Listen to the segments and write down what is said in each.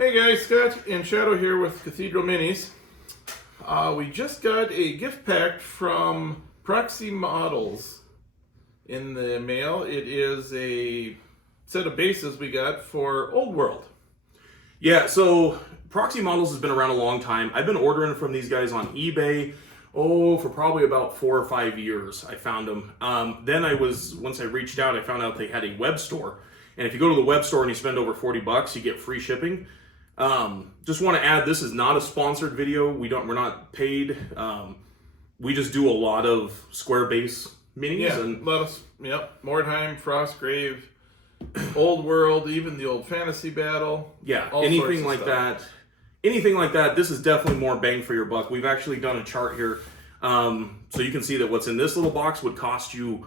Hey guys, Scott and Shadow here with Cathedral Minis. We just got a gift pack from Proxie Models in the mail. It is a set of bases we got for Old World. Yeah, so Proxie Models has been around a long time. I've been ordering from these guys on eBay, for probably about 4 or 5 years. I found them. Once I reached out, I found out they had a web store. And if you go to the web store and you spend over $40, you get free shipping. Just want to add, this is not a sponsored video. We're not paid. We just do a lot of square base minis. Yeah, and Mordheim, Frostgrave, Old World, even the old Fantasy Battle. Yeah, anything like that. Anything like that, this is definitely more bang for your buck. We've actually done a chart here, so you can see that what's in this little box would cost you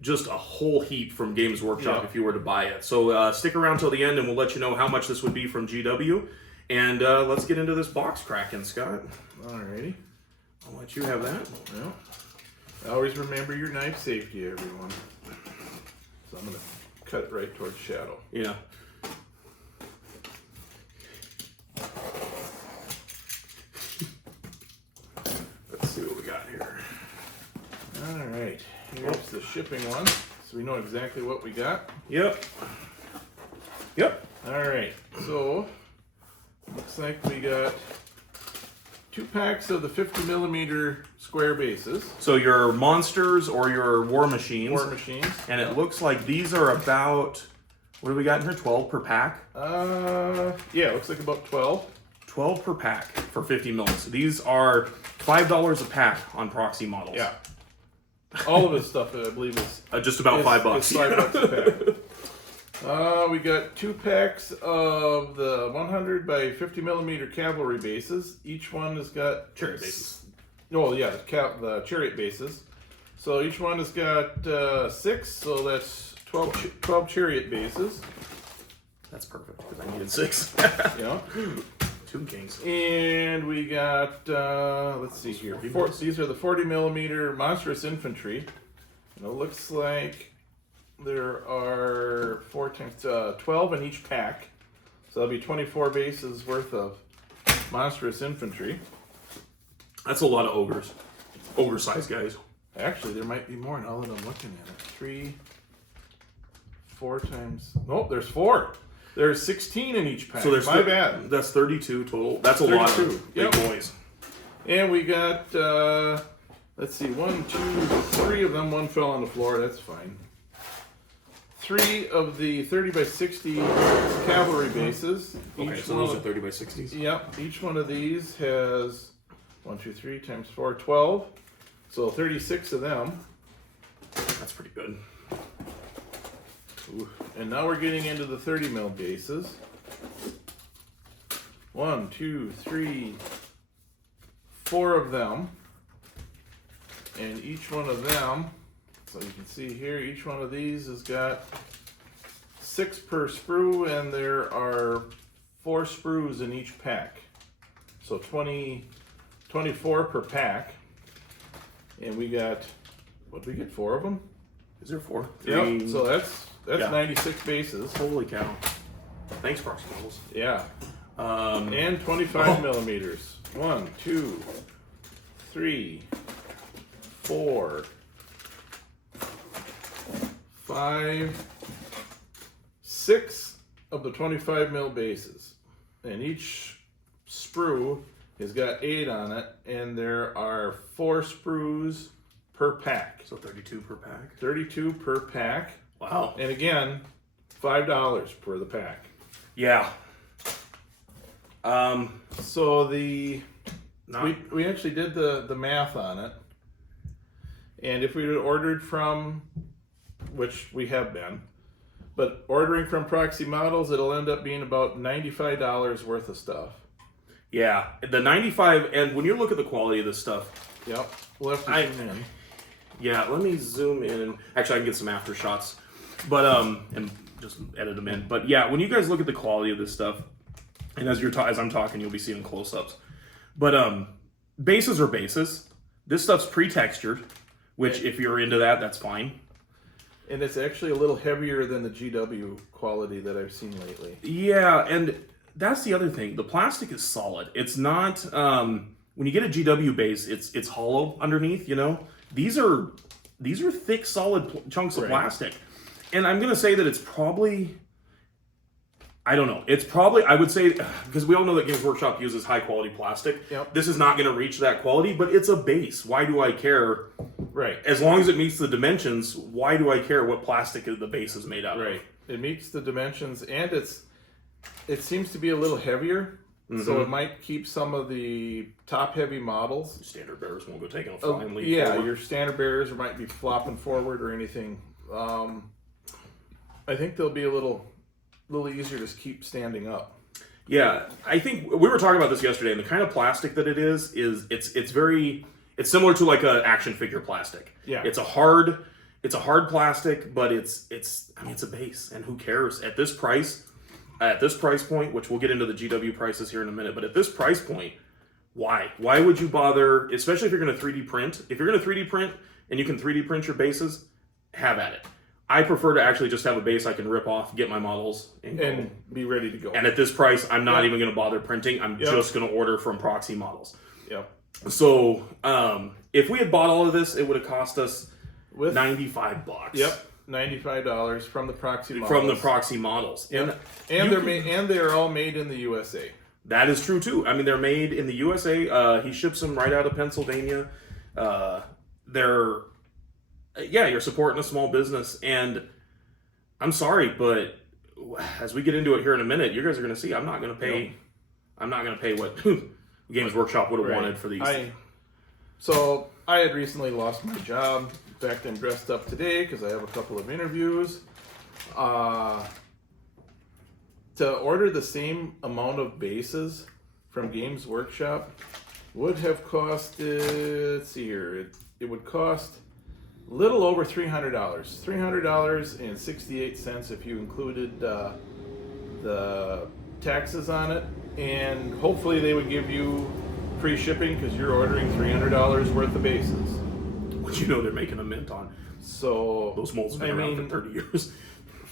just a whole heap from Games Workshop if you were to buy it. So stick around till the end and we'll let you know how much this would be from GW. And let's get into this box cracking, Scott. Alrighty. I'll let you have that. Well, always remember your knife safety, everyone. So I'm going to cut it right towards Shadow. Yeah. Let's see what we got here. Alright. Here's the shipping one, so we know exactly what we got. Yep. Alright, so looks like we got 2 packs of the 50mm square bases. So your monsters or your war machines. War machines. And it looks like these are about, what do we got in here? 12 per pack? Yeah, it looks like about 12. 12 per pack for 50 mils. These are $5 a pack on Proxie Models. Yeah. All of this stuff, I believe, is just about $5. It's $5 a pack. We got 2 packs of the 100 by 50mm cavalry bases. Each one has got Chariot bases. Oh yeah, the chariot bases. So each one has got 6, so that's 12 chariot bases. That's perfect because I needed 6. Yeah. 2 kings. And we got, let's see here. These are the 40mm monstrous infantry. And it looks like there are 4 times 12 in each pack. So that'll be 24 bases worth of monstrous infantry. That's a lot of ogres. Ogre-sized guys. Actually, there might be more now that I'm looking at it. 3, 4 times. Nope, there's 4. There's 16 in each pack. So there's My bad. That's 32 total. That's a 32. lot of big boys. And we got, let's see, 1, 2, 3 of them. 1 fell on the floor. That's fine. 3 of the 30 by 60 cavalry bases. Okay, so those are 30 by 60s. Yep. Each one of these has 1, 2, 3 times 4, 12. So 36 of them. That's pretty good. Ooh. And now we're getting into the 30mm bases. 1, 2, 3, 4 of them. And each one of them, so you can see here, each one of these has got 6 per sprue, and there are 4 sprues in each pack. So 24 per pack. And we got, what did we get, 4 of them? Is there 4? Yeah, so that's Yeah. 96 bases. Holy cow. Thanks, Proxie Models. Yeah. And 25mm. 1, 2, 3, 4, 5, 6 of the 25mm bases. And each sprue has got 8 on it, and there are 4 sprues per pack. So 32 per pack? 32 per pack. Wow. And again, $5 per the pack. Yeah. So we actually did the math on it. And if we had ordered from, which we have been, but ordering from Proxie Models, it'll end up being about $95 worth of stuff. Yeah, the 95, and when you look at the quality of this stuff. Yep, we'll have to zoom in. Yeah, let me zoom in. Actually, I can get some after shots, but and just edit them in. But yeah, when you guys look at the quality of this stuff, and as I'm talking, you'll be seeing close-ups. But bases are bases. This stuff's pre-textured, which if you're into that, that's fine. And it's actually a little heavier than the GW quality that I've seen lately. Yeah, and that's the other thing. The plastic is solid. It's not when you get a GW base, it's hollow underneath. You know, these are thick, solid chunks of plastic, and I'm gonna say that it's probably. I don't know. It's probably, I would say, because we all know that Games Workshop uses high quality plastic. Yep. This is not going to reach that quality, but it's a base. Why do I care? Right. As long as it meets the dimensions, why do I care what plastic the base is made out of? Right. It meets the dimensions, and it seems to be a little heavier, so it might keep some of the top heavy models. Standard bearers won't go taking a flying leap. Yeah, forward. your standard bearers might be flopping forward or anything. I think they'll be a little easier to keep standing up. Yeah, I think we were talking about this yesterday, and the kind of plastic that it is it's similar to like a action figure plastic. Yeah, it's a hard plastic, but it's a base, and who cares at this price point, which we'll get into the GW prices here in a minute, but at this price point, why would you bother, especially if you're going to 3D print? If you're going to 3D print and you can 3D print your bases, have at it. I prefer to actually just have a base I can rip off, get my models, and be ready to go. And at this price, I'm not even going to bother printing. I'm just going to order from Proxie Models. Yep. So if we had bought all of this, it would have cost us $95. Yep, $95 from the Proxie Models. From the Proxie Models. Yep. And they're all made in the USA. That is true too. I mean, they're made in the USA. He ships them right out of Pennsylvania. You're supporting a small business, and I'm sorry, but as we get into it here in a minute, you guys are going to see I'm not going to pay. Nope. I'm not going to pay what Games Workshop would have wanted for these. So I had recently lost my job. In fact, I'm dressed up today because I have a couple of interviews. To order the same amount of bases from Games Workshop would have costed, let's see here, it would cost a little over $300. $300.68 if you included the taxes on it. And hopefully they would give you free shipping because you're ordering $300 worth of bases. Which you know they're making a mint on. So those molds have been around for 30 years.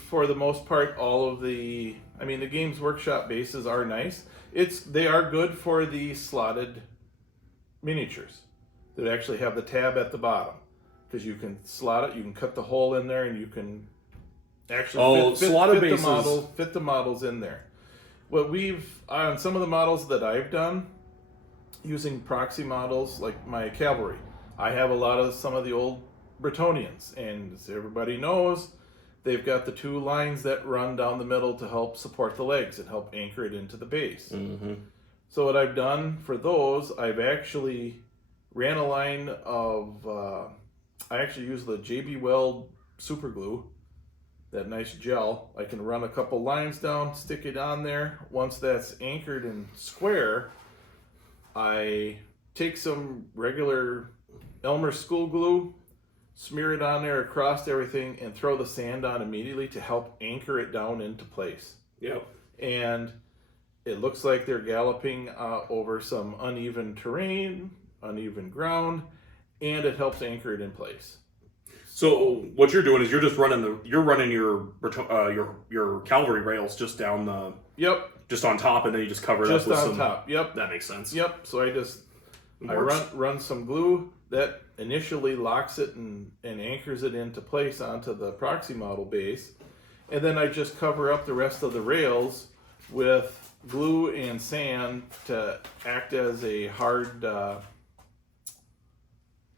For the most part, the Games Workshop bases are nice. They are good for the slotted miniatures that actually have the tab at the bottom, because you can slot it, you can cut the hole in there, and you can actually fit the models in there. What on some of the models that I've done using Proxie Models, like my cavalry, I have some of the old Bretonians, and as everybody knows, they've got the two lines that run down the middle to help support the legs and help anchor it into the base. Mm-hmm. So what I've done for those, I've actually ran a line of, I actually use the JB Weld super glue, that nice gel. I can run a couple lines down, stick it on there. Once that's anchored and square, I take some regular Elmer school glue, smear it on there across everything, and throw the sand on immediately to help anchor it down into place. Yep. And it looks like they're galloping over some uneven terrain, uneven ground, and it helps anchor it in place. So what you're doing is you're running your cavalry rails just down the just on top, and then you just cover it up with some top. Yep, that makes sense. Yep. So I run some glue that initially locks it and anchors it into place onto the Proxie model base, and then I just cover up the rest of the rails with glue and sand to act as a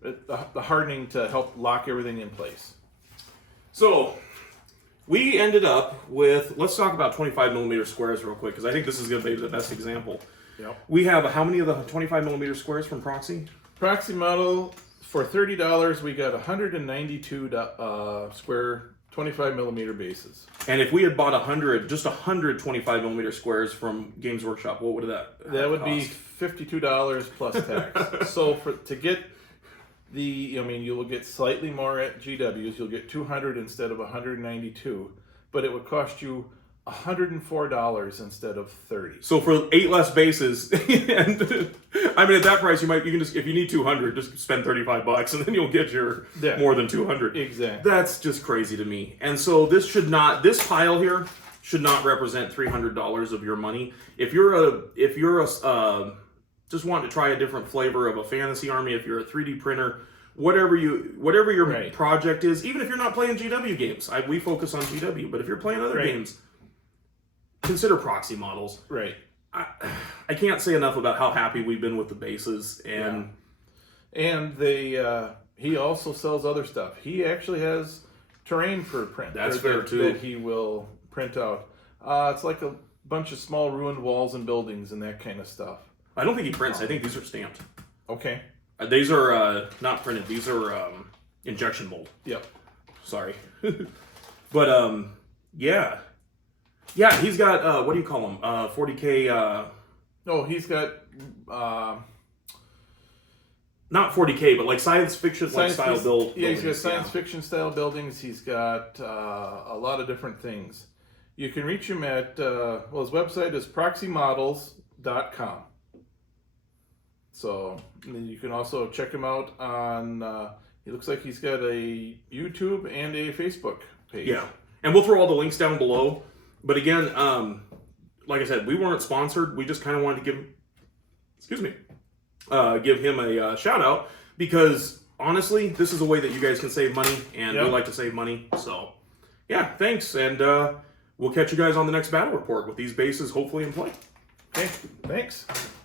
the hardening to help lock everything in place. So we ended up with, let's talk about 25 millimeter squares real quick, because I think this is going to be the best example. Yep. We have how many of the 25 millimeter squares from Proxie? Proxie model, for $30, we got 192 square 25 millimeter bases. And if we had bought 100 25 millimeter squares from Games Workshop, what would that would cost? Be $52 plus tax. So to get you will get slightly more at GW's. You'll get 200 instead of 192, but it would cost you $104 instead of $30. So for 8 less bases, and I mean at that price, you can just, if you need 200, just spend $35, and then you'll get your more than 200. Exactly. That's just crazy to me. And so this pile here should not represent $300 of your money. If you're just wanting to try a different flavor of a fantasy army, if you're a 3D printer, whatever your Right. project is, even if you're not playing GW games, we focus on GW, but if you're playing other Right. games, consider Proxy Models. Right. I can't say enough about how happy we've been with the bases, and And he also sells other stuff. He actually has terrain for print. That's or fair, that, too. That he will print out. It's like a bunch of small ruined walls and buildings and that kind of stuff. I don't think he prints. I think these are stamped. Okay. These are not printed. These are injection mold. Yep. Sorry. But yeah. Yeah, he's got what do you call them? 40K No, he's got not 40K, but like science fiction style build. Yeah, he's got buildings, science fiction style buildings. He's got a lot of different things. You can reach him at his website is proxymodels.com. So you can also check him out on. He looks like he's got a YouTube and a Facebook page. Yeah, and we'll throw all the links down below. But again, like I said, we weren't sponsored. We just kind of wanted to give him a shout out because honestly, this is a way that you guys can save money, and we like to save money. So yeah, thanks, and we'll catch you guys on the next battle report with these bases hopefully in play. Okay, thanks.